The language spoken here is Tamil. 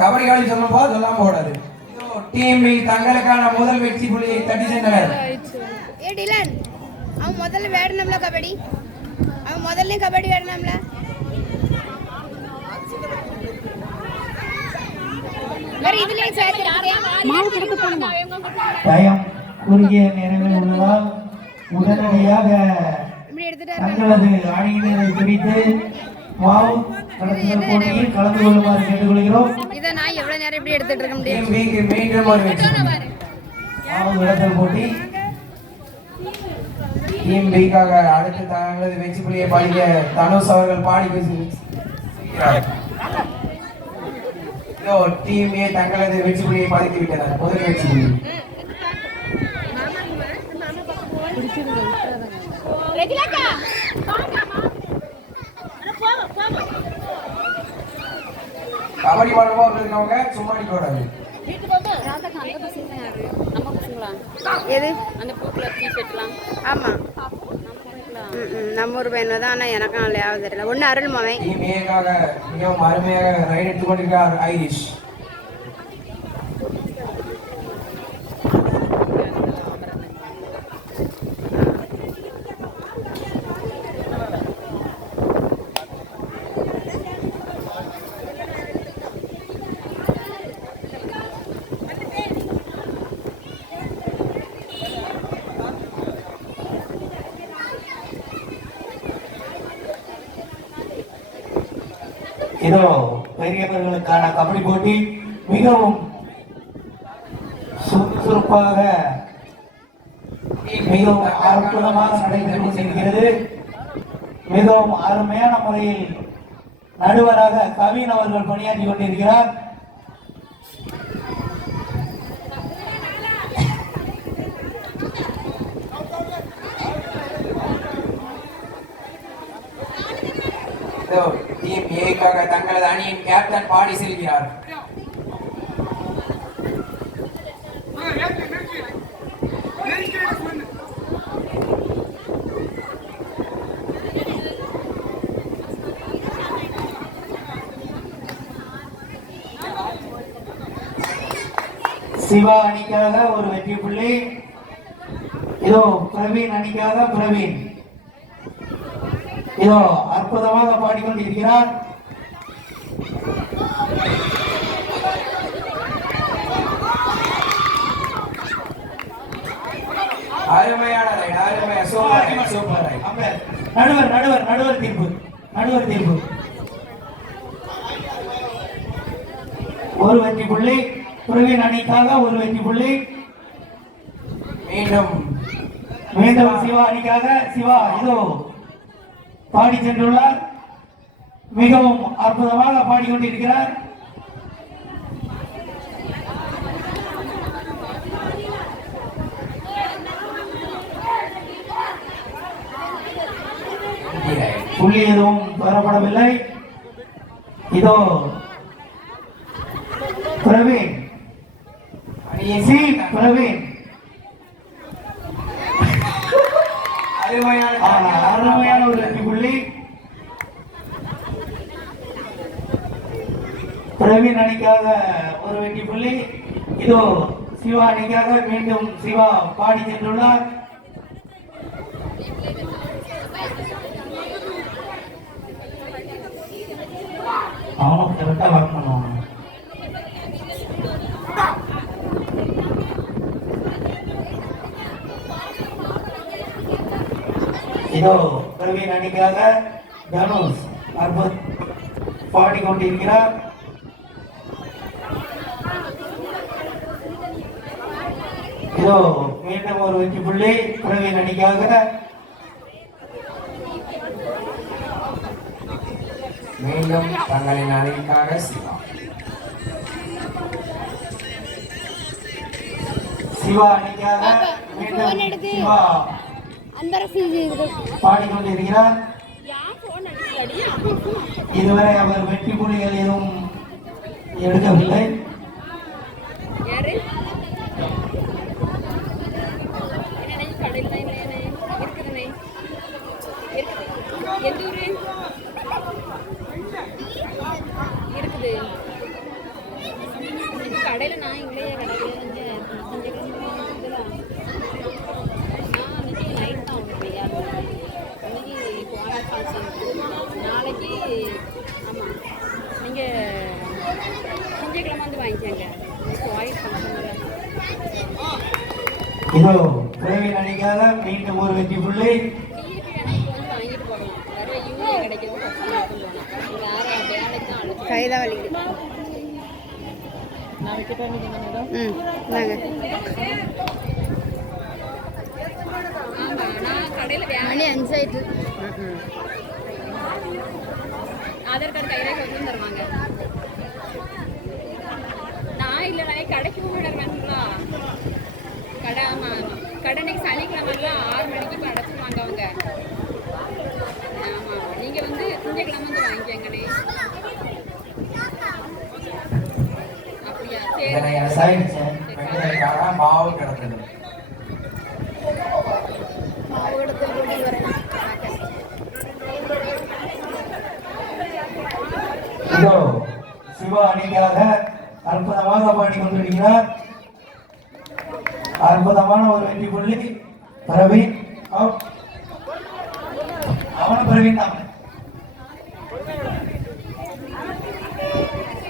கபடி களி சொல்லும்போ சொல்லாம போடாது. டீம் தங்களுக்கான முதல் வெற்றி புள்ளியை தட்டி சென்றனர். ஏ டிலன், அவன் முதல்ல வேடணும்ல கபடி, அவன் முதல்ல கபடி வேடணும்ல. வேற இதுலயே சேர்த்துறேன். மாவு கிடக்கு போடுங்க. டைம் குறுகிய நேரங்கள் உள்ளதால் உடனடியாக தங்களது அணியினரை பிரித்து மாவு கடத்துதல் போட்டியில் கலந்து கொள்ளுமாறு கேட்டுக்கொள்கிறோம். இதை நான் எவ்வளவு நேரம் இப்படி எடுத்துட்டு இருக்க முடியும்? மாவு கடத்தல் போட்டி டீம் பிக்காக அடுத்து தங்களது வெற்றி புள்ளியை பாடிய தனுஷ் அவர்கள் பாடி பேசுகிறார். டீம் ஏ தங்களது வெற்றி புள்ளியை பாதித்து விட்டனர். முதல் வெற்றி புள்ளி கபடி பண்ணுவோம் இருக்கவங்க சும்மா நிக்க கூடாது. ஆமா நம்ம ஒரு பையன் தான். ஆனா எனக்கும் ஞாபகம் தெரியல. ஒன்னு அருள் மவன் டீம் ஏக்காக மிகவும் அருமையாக ரைட் எடுத்துக் கொண்டிருக்கிறார் ஐரிஷ். இதோ பெரியவர்களுக்கான கபடி போட்டி மிகவும் சுறுசுறுப்பாக மிகவும் அற்புதமாக நடைபெற்று கொண்டிருக்கிறது. மிகவும் அருமையான முறையில் நடுவராக கவின் அவர்கள் பணியாற்றி கொண்டிருக்கிறார். டீம் ஏக்காக தங்களது அணியின் கேப்டன் பாடி செல்கிறார். சிவா அணிக்காக ஒரு வெற்றி புள்ளி. இதோ பிரவீன் அணிக்காக பிரவீன் இதோ அற்புதமாக பாடிக்கொண்டிருக்கிறார். நடுவர் நடுவர் நடுவர் தீர்ப்பு நடுவர் தீர்ப்பு. ஒரு வெற்றி புள்ளி பிரவீன் அணிக்காக ஒரு வெற்றி புள்ளி. மீண்டும் மீண்டும் சிவா அணிக்காக சிவா இதோ பாடி சென்றுள்ளார். மிகவும் அற்புதமாக பாடிக்கொண்டிருக்கிறார். புள்ளி எதுவும் பெறப்படவில்லை. இதோ பிரவீன் பிரவீன் அருமையான ஒரு வெற்றி புள்ளி. பிரவீன் அணிக்காக ஒரு வெற்றி புள்ளி. இதோ சிவா அணிக்காக மீண்டும் சிவா பாடி சென்றுள்ளார். அவனும் கரெக்டா வரணும். இதோ பிரவீன் அணிக்காக தனுஷ் பாடிக்கொண்டிருக்கிறார். இதோ மீண்டும் ஒரு வெற்றி புள்ளி பிரவீன் அணிக்காக. மீண்டும் தங்களின் அணிக்காக சிவா சிவா அணிக்காக மீண்டும் சிவா பாடிக்கொண்டிருக்கிறார். இதுவரை அவர் வெற்றி புள்ளிகள் எதுவும் எடுக்கவில்லை. இருக்கு அது கடையில் நான் இங்கேயே கடையில் வந்து அன்னைக்கு நைட் தான் அவங்க ஃப்ரீயாக அன்னைக்கு குவாலிட்டி ஃபங்க்ஷன் நாளைக்கு ஆமாம் நீங்கள் திங்கக்கிழமை வந்து வாங்கிக்கோங்க குவாலிட்டி ஃபங்க்ஷன் இதோ பிரவீன் அணிக்காக மீண்டும் ஒரு வெற்றி புள்ளி. கைதான் வலிக்குது. மணி 5 ஆயிட்டு. ஆதார் கார்டு கைரேகை வந்து தருவாங்க. நான் இல்லை நான் கடைக்கு வேணுங்களா கடை. ஆமாம் கடை இன்னைக்கு சனிக்கிழமெல்லாம் 6 மணிக்கு இப்போ அடைச்சிருவாங்க அவங்க. ஆமாம் நீங்கள் வந்து திங்கக்கிழமை வந்து வாங்கிக்கங்கண்ணே. அப்படியா சரி. மாவு கிடக்குது. மாவு எடுத்து கொண்டு வரேன். இதோ சிவா அணிக்காக அற்புதமாக பாடி கொண்டிருக்கிறார். அற்புதமான ஒரு வெற்றி புள்ளி. பிரவீன் அவன பிரவீன் தான்.